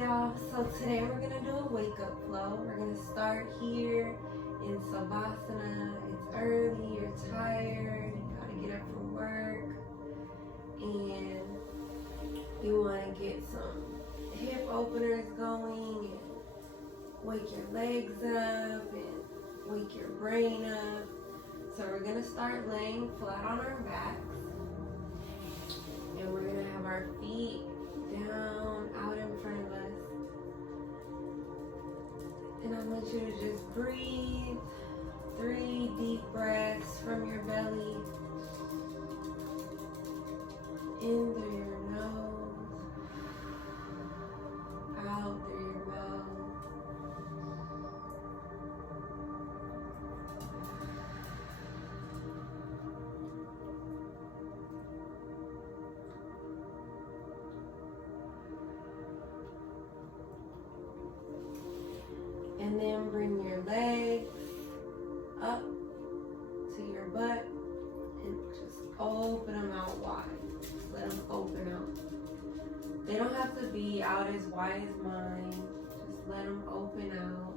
y'all. So today we're gonna do a wake-up flow. We're gonna start here in Savasana. It's early, you're tired, you gotta get up for work, and you wanna get some hip openers going and wake your legs up and wake your brain up. So we're gonna start laying flat on our backs, and we're gonna have our feet down, out in front of us. And I want you to just breathe 3 deep breaths from your belly. In through your nose, out through your mouth. And then bring your legs up to your butt and just open them out wide. Just let them open out. They don't have to be out as wide as mine. Just let them open out.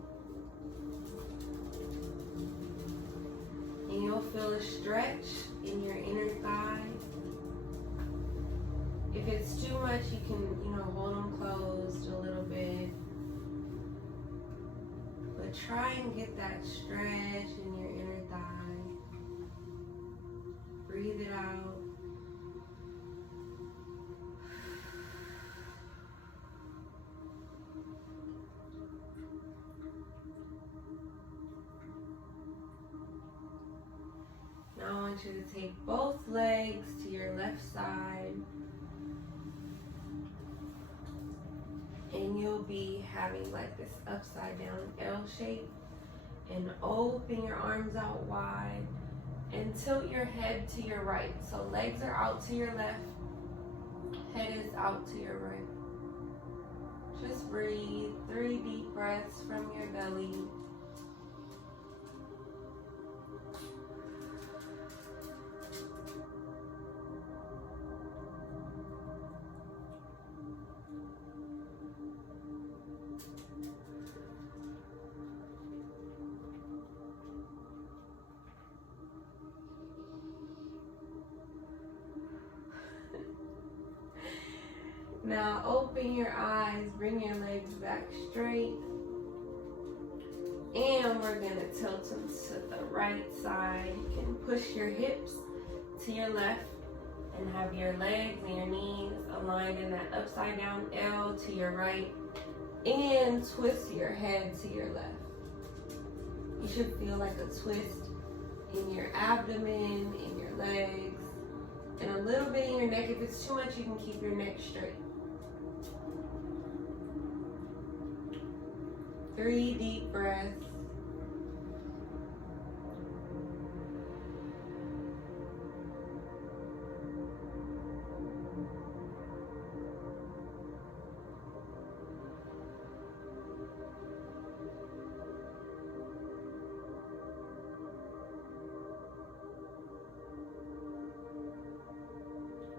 And you'll feel a stretch in your inner thigh. If it's too much, you can, hold them closed a little bit. But try and get that stretch in your inner thigh. Breathe it out. Now I want you to take both legs to your left side. And you'll be having like this upside down L shape. And open your arms out wide and tilt your head to your right. So legs are out to your left, head is out to your right. Just breathe 3 deep breaths from your belly. Now open your eyes, bring your legs back straight. And we're gonna tilt them to the right side. You can push your hips to your left and have your legs and your knees aligned in that upside down L to your right. And twist your head to your left. You should feel like a twist in your abdomen, in your legs, and a little bit in your neck. If it's too much, you can keep your neck straight. 3 deep breaths.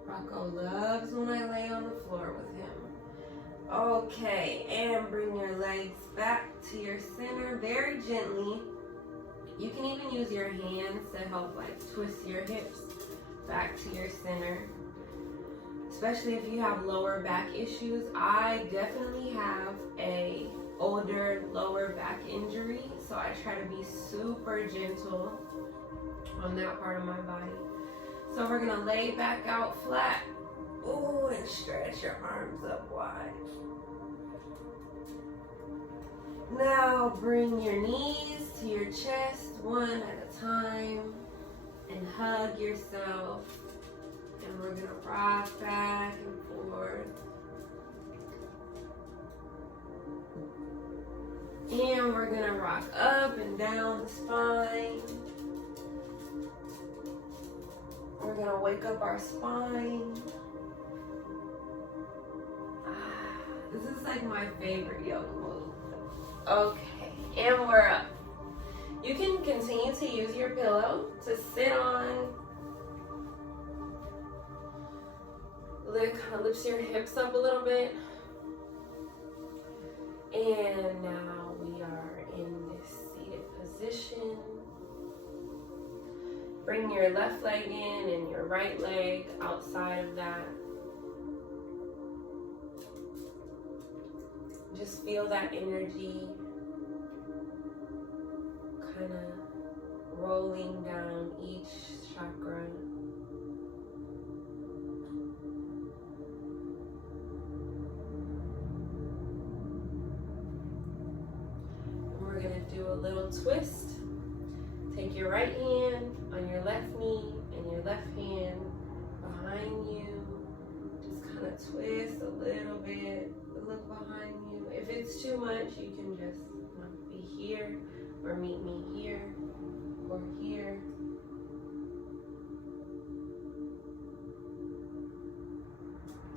Rocco loves when I lay on the floor with him. Okay, and bring your legs back to your center very gently. You can even use your hands to help twist your hips back to your center. Especially if you have lower back issues. I definitely have a older lower back injury, so I try to be super gentle on that part of my body. So we're gonna lay back out flat. Ooh, and stretch your arms up wide. Now bring your knees to your chest one at a time and hug yourself. And we're gonna rock back and forth. And we're gonna rock up and down the spine. We're gonna wake up our spine. This is like my favorite yoga move. Okay, and we're up. You can continue to use your pillow to sit on. Lift your hips up a little bit. your left leg in and your right leg outside of that. Just feel that energy kind of rolling down each chakra. We're going to do a little twist. Take your right hand on your left knee and your left hand behind you. Just kind of twist a little bit. Look behind you. If it's too much, you can just be here or meet me here or here.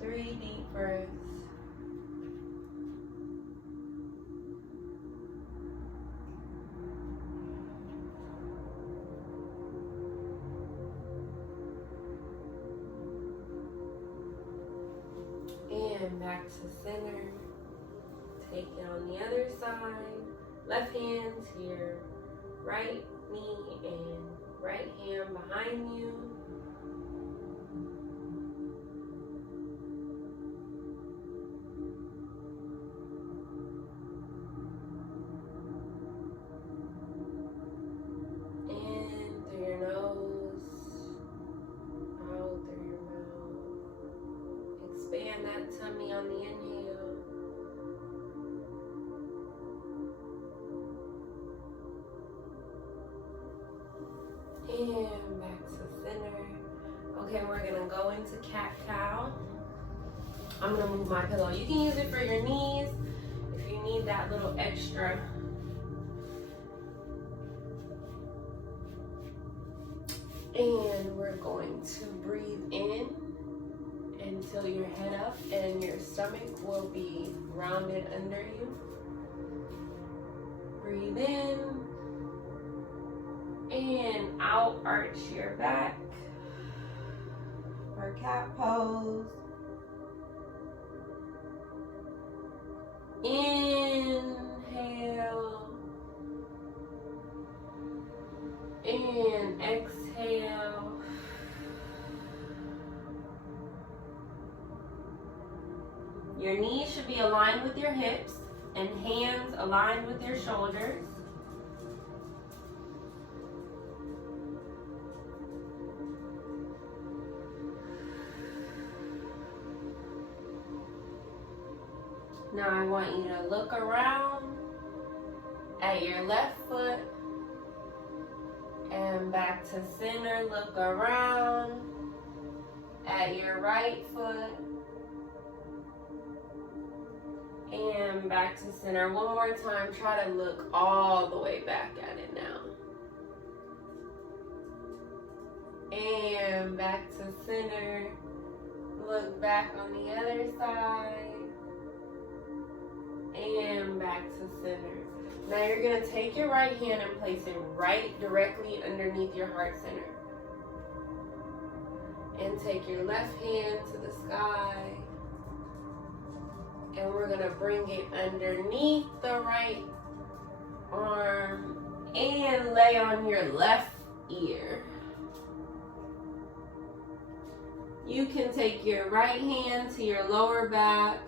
Three deep breaths. And back to center. Take it on the other side. Left hand to your right knee and right hand behind you. In through your nose, out through your mouth. Expand that tummy on the inhale. And back to center. Okay, we're gonna go into cat-cow. I'm gonna move my pillow. You can use it for your knees if you need that little extra. And we're going to breathe in until your head up and your stomach will be rounded under you. Breathe in and out, arch your back for cat pose. Inhale and exhale. Your knees should be aligned with your hips and hands aligned with your shoulders. Now I want you to look around at your left foot and back to center. Look around at your right foot and back to center. One more time. Try to look all the way back at it now. And back to center. Look back on the other side. And back to center. Now you're going to take your right hand and place it right directly underneath your heart center. And take your left hand to the sky. And we're going to bring it underneath the right arm and lay on your left ear. You can take your right hand to your lower back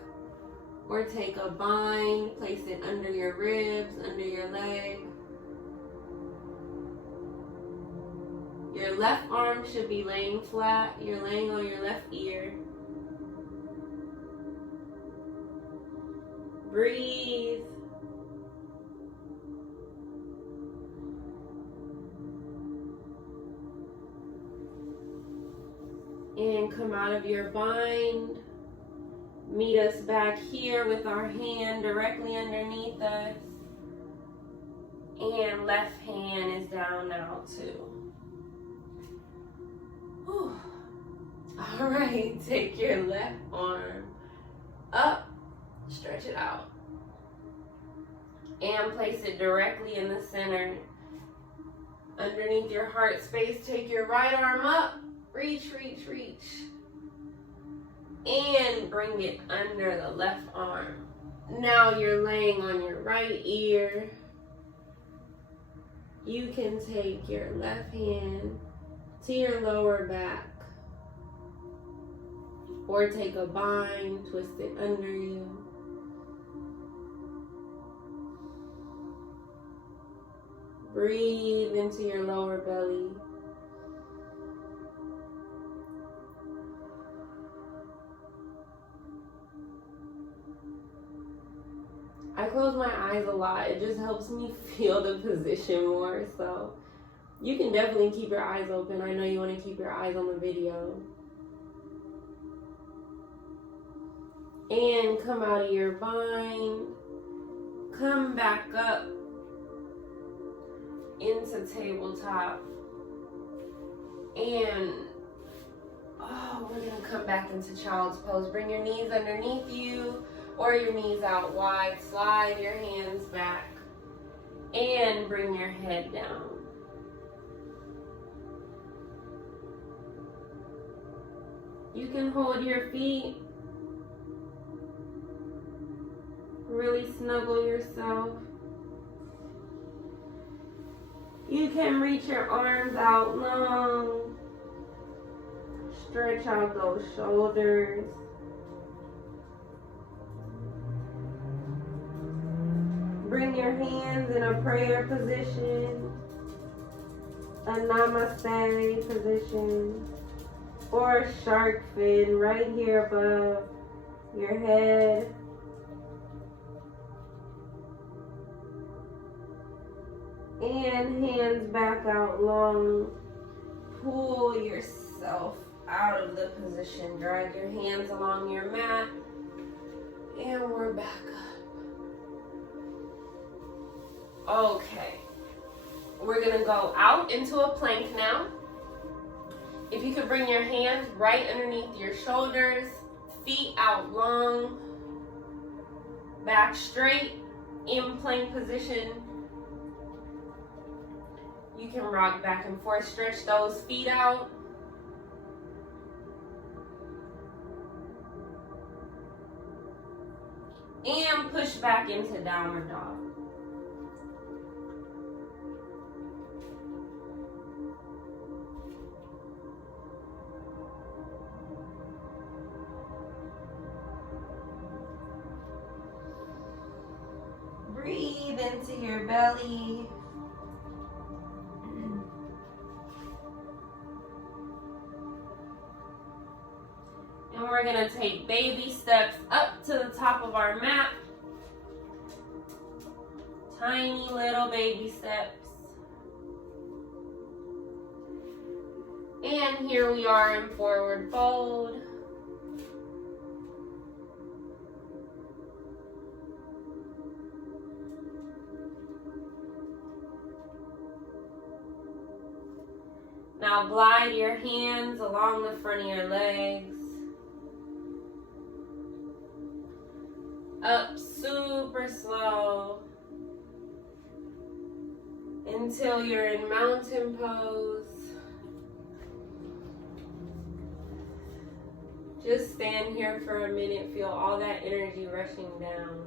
or take a bind, place it under your ribs, under your leg. Your left arm should be laying flat. You're laying on your left ear. Breathe. And come out of your bind. Meet us back here with our hand directly underneath us. And left hand is down now too. Whew. All right, take your left arm up, stretch it out. And place it directly in the center. Underneath your heart space, take your right arm up, reach, reach, reach. And bring it under the left arm. Now you're laying on your right ear. You can take your left hand to your lower back. Or take a bind, twist it under you. Breathe into your lower belly. I close my eyes a lot. It just helps me feel the position more. So you can definitely keep your eyes open. I know you want to keep your eyes on the video. And come out of your bind. Come back up into tabletop. And we're going to come back into child's pose. Bring your knees underneath you or your knees out wide. Slide your hands back and bring your head down. You can hold your feet. Really snuggle yourself. You can reach your arms out long. Stretch out those shoulders. Bring your hands in a prayer position, a namaste position, or a shark fin right here above your head. And hands back out long. Pull yourself out of the position. Drag your hands along your mat. And we're back up. Okay. We're going to go out into a plank now. If you could bring your hands right underneath your shoulders. Feet out long. Back straight in plank position. You can rock back and forth, stretch those feet out. And push back into downward dog. Breathe into your belly. And we're going to take baby steps up to the top of our mat. Tiny little baby steps. And here we are in forward fold. Now glide your hands along the front of your legs. Up super slow until you're in mountain pose. Just stand here for a minute, feel all that energy rushing down.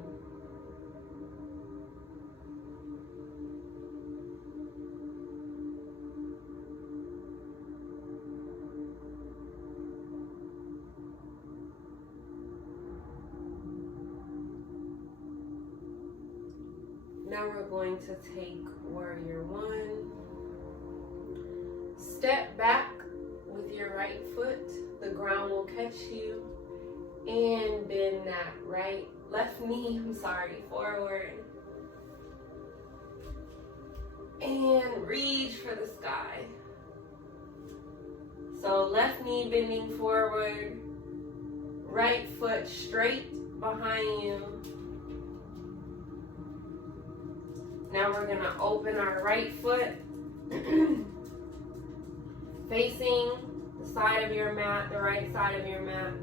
Now we're going to take warrior one. Step back with your right foot. The ground will catch you. And bend that left knee, forward. And reach for the sky. So left knee bending forward. Right foot straight behind you. Now we're going to open our right foot facing the side of your mat, the right side of your mat.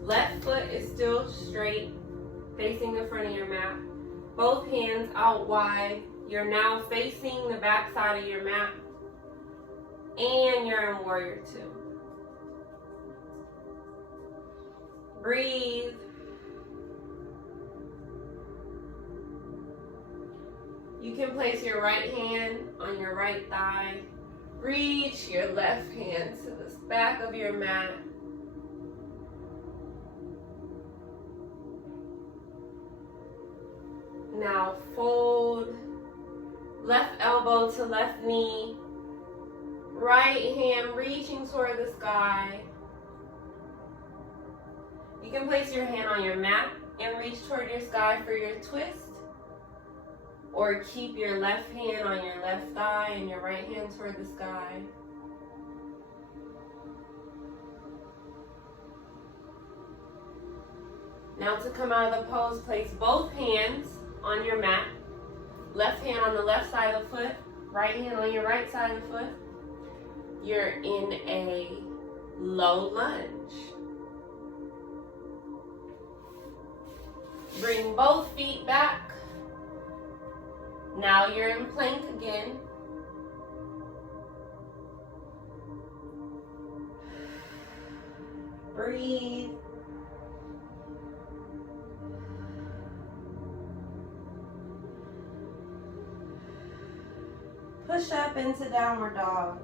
Left foot is still straight, facing the front of your mat. Both hands out wide. You're now facing the back side of your mat. And you're in warrior two. Breathe. You can place your right hand on your right thigh, Reach your left hand to the back of your mat. Now fold left elbow to left knee. Right hand reaching toward the sky. You can place your hand on your mat and reach toward your sky for your twist. Or keep your left hand on your left thigh and your right hand toward the sky. Now to come out of the pose, place both hands on your mat. Left hand on the left side of the foot, right hand on your right side of the foot. You're in a low lunge. Bring both feet back. Now you're in plank again. Breathe. Push up into downward dog.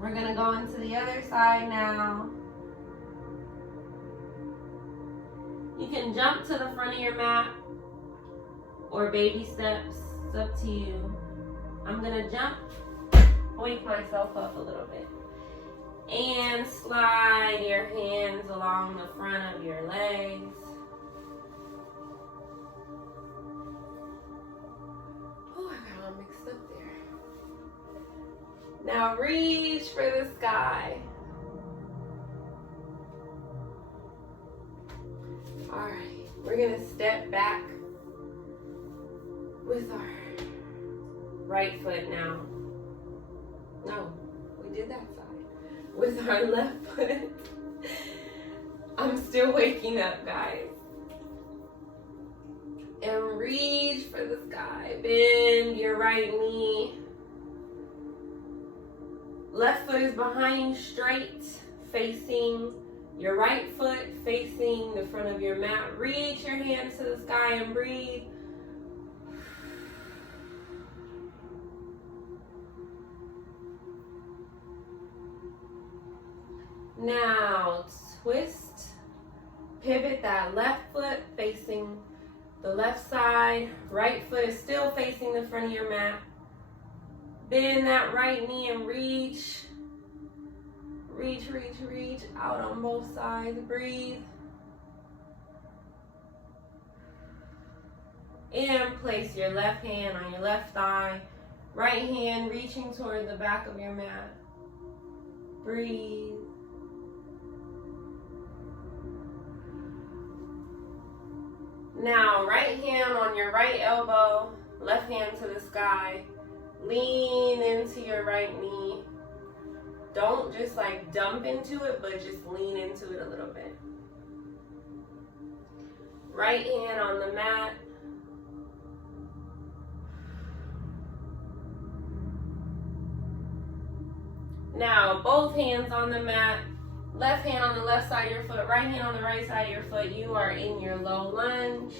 We're gonna go into the other side now. You can jump to the front of your mat or baby steps, it's up to you. I'm gonna jump, wake myself up a little bit. And slide your hands along the front of your legs. Oh, I got all mixed up there. Now reach for the sky. All right, we're gonna step back with our right foot now. No, we did that side. With our left foot. I'm still waking up, guys. And reach for the sky. Bend your right knee. Left foot is behind you straight, facing your right foot, facing the front of your mat. Reach your hands to the sky and breathe. Now twist, pivot that left foot facing the left side. Right foot is still facing the front of your mat. Bend that right knee and reach. Reach, reach, reach out on both sides. Breathe. And place your left hand on your left thigh. Right hand reaching toward the back of your mat. Breathe. Now, right hand on your right elbow, left hand to the sky. Lean into your right knee. Don't just like dump into it, but just lean into it a little bit. Right hand on the mat. Now, both hands on the mat. Left hand on the left side of your foot, right hand on the right side of your foot. You are in your low lunge.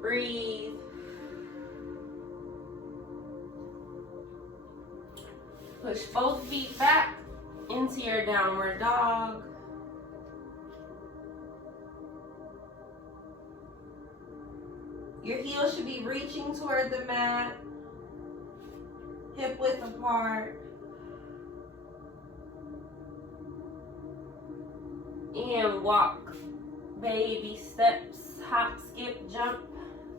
Breathe. Push both feet back into your downward dog. Your heels should be reaching toward the mat, hip width apart. And walk, baby steps, hop, skip, jump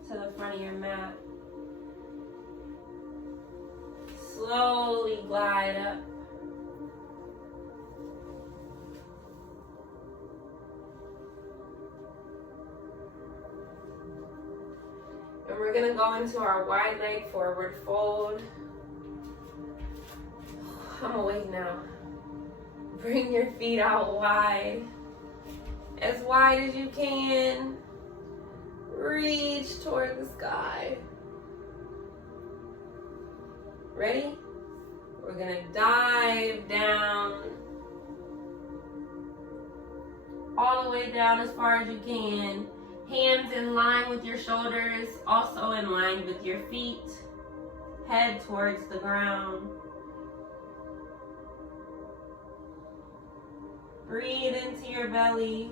to the front of your mat. Slowly glide up. And we're gonna go into our wide leg forward fold. I'm awake now. Bring your feet out wide. As wide as you can. Reach toward the sky. Ready? We're gonna dive down. All the way down as far as you can. Hands in line with your shoulders, also in line with your feet. head towards the ground. Breathe into your belly.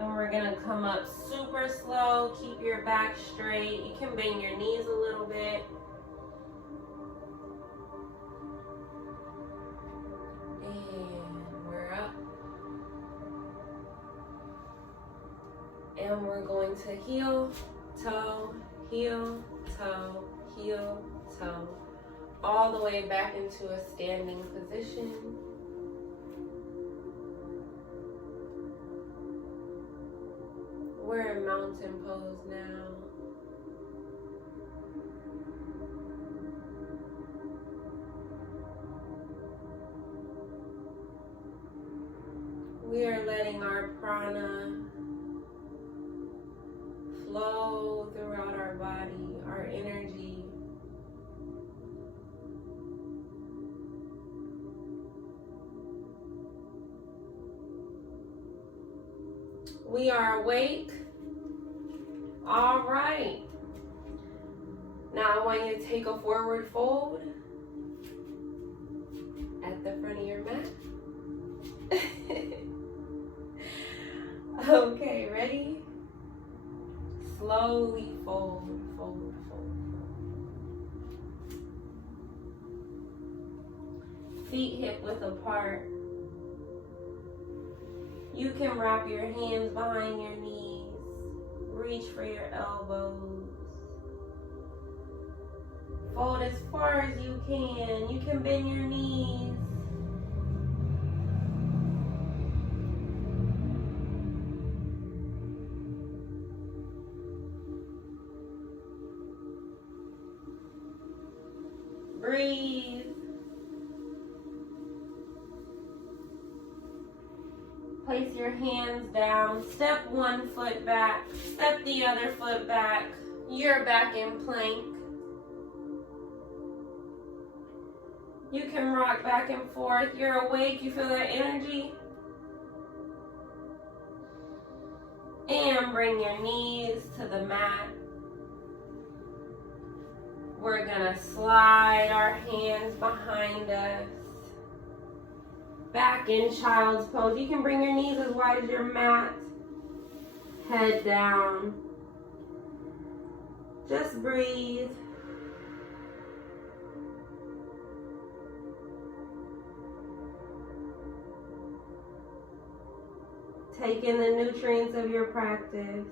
And we're gonna come up super slow. Keep your back straight. You can bend your knees a little bit. And we're up. And we're going to heel, toe, heel, toe, heel, toe. All the way back into a standing position. We're in mountain pose now. We are letting our prana flow throughout our body, our energy. We are awake. All right. Now I want you to take a forward fold at the front of your mat. Okay, ready? Slowly fold, fold, fold. Feet hip width apart. You can wrap your hands behind your knees. Reach for your elbows. Fold as far as you can. You can bend your knees. Breathe. Place your hands down. Step one foot back. Step the other foot back. You're back in plank. You can rock back and forth. You're awake. You feel that energy? And bring your knees to the mat. We're gonna slide our hands behind us. Back in child's pose. You can bring your knees as wide as your mat. Head down. Just breathe. Take in the nutrients of your practice.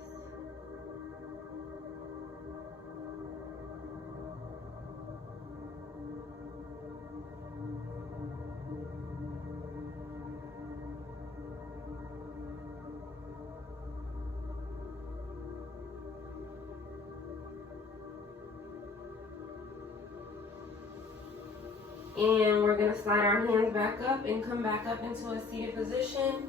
And we're going to slide our hands back up and come back up into a seated position.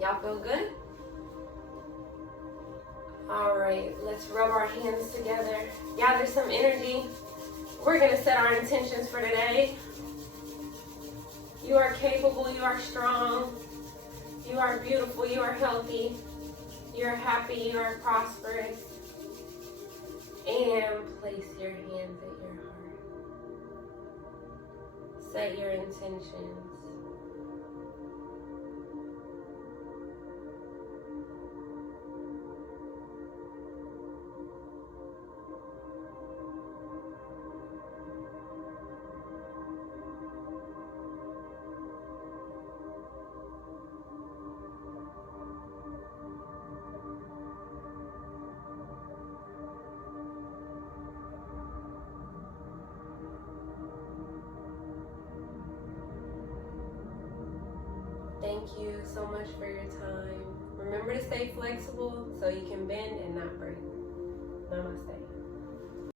Y'all feel good? All right, let's rub our hands together. Gather some energy. We're going to set our intentions for today. You are capable. You are strong. You are beautiful. You are healthy. You are happy. You are prosperous. And place your hands at your heart. Set your intentions. Thank you so much for your time. Remember to stay flexible so you can bend and not break. Namaste.